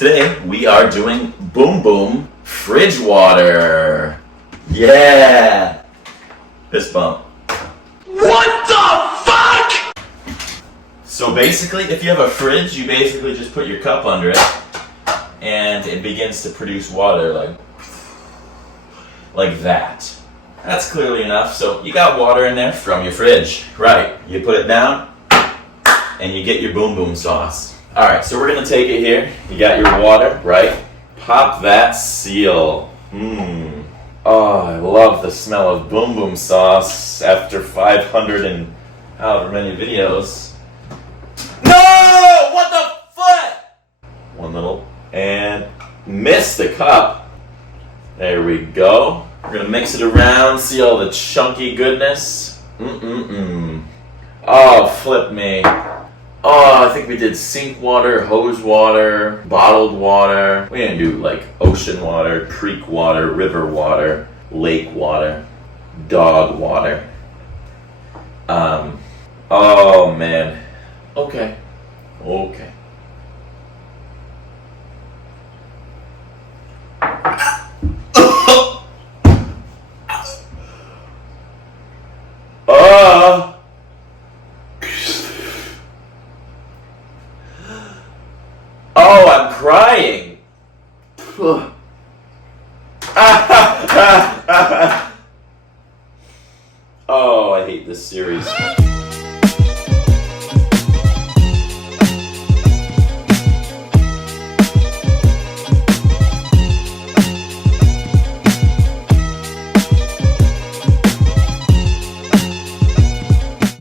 Today we are doing Boom Boom fridge water. Yeah! Fist bump. What the fuck?! So basically, if you have a fridge, you basically just put your cup under it and it begins to produce water like that. That's clearly enough. So you got water in there from your fridge. Right. You put it down and you get your Boom Boom sauce. Alright, so we're going to take it here. You got your water, right? Pop that seal. Oh, I love the smell of Boom Boom sauce after 500 and however many videos. No! What the fuck? One little. And miss the cup. There we go. We're going to mix it around, see all the chunky goodness. Oh, flip me. Oh, I think we did sink water, hose water, bottled water. We didn't do like ocean water, creek water, river water, lake water, dog water. Oh man. Okay. Oh, I'm crying. Oh, I hate this series.